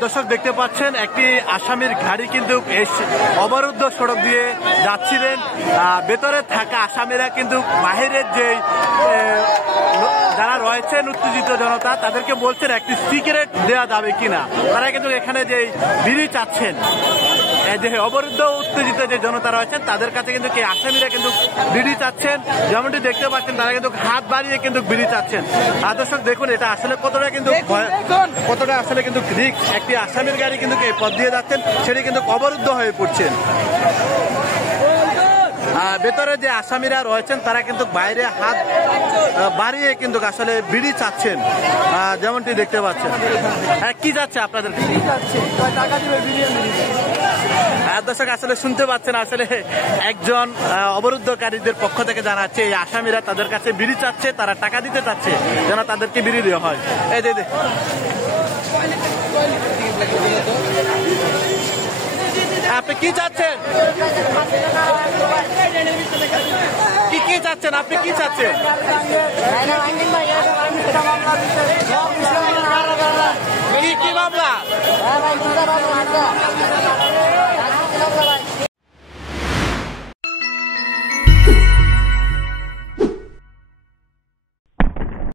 দর্শক দেখতে পাচ্ছেন একটি আসামির গাড়ি কিন্তু অবরুদ্ধ সড়ক দিয়ে যাচ্ছিলেন। ভেতরে থাকা আসামিরা কিন্তু বাহিরের যে যারা রয়েছেন উত্তেজিত জনতা তাদেরকে বলছেন একটি সিগারেট দেওয়া যাবে কিনা। তারা কিন্তু এখানে যে বিড়ি চাচ্ছেন, যে অবরুদ্ধ উত্তেজিত যে জনতা রয়েছেন তাদের কাছে কিন্তু আসামিরা কিন্তু বিড়ি চাচ্ছেন। যেমনটি দেখতে পাচ্ছেন তারা কিন্তু হাত বাড়িয়ে কিন্তু বিড়ি চাচ্ছেন। দর্শক দেখুন এটা আসলে কতটা আসলে কিন্তু রিস্ক। একটি আসামির গাড়ি কিন্তু এই পথ দিয়ে যাচ্ছেন, সেটি কিন্তু অবরুদ্ধ হয়ে পড়ছেন। ভেতরে যে আসামিরা রয়েছেন তারা কিন্তু বাইরে হাত বাড়িয়ে কিন্তু আসলে বিড়ি চাচ্ছেন, যেমনটি দেখতে পাচ্ছেন। কি যাচ্ছে আপনাদের? দর্শক আসলে শুনতে পাচ্ছেন আসলে একজন অবরুদ্ধকারীদের পক্ষ থেকে জানাচ্ছে এই আসামিরা তাদের কাছে বিড়ি চাচ্ছে, তারা টাকা দিতে চাচ্ছে যেন তাদেরকে বিড়ি দেওয়া হয়। এই যে আপনি কি চাচ্ছেন? কি চাচ্ছেন? আপনি কি চাচ্ছেন? কি মামলা?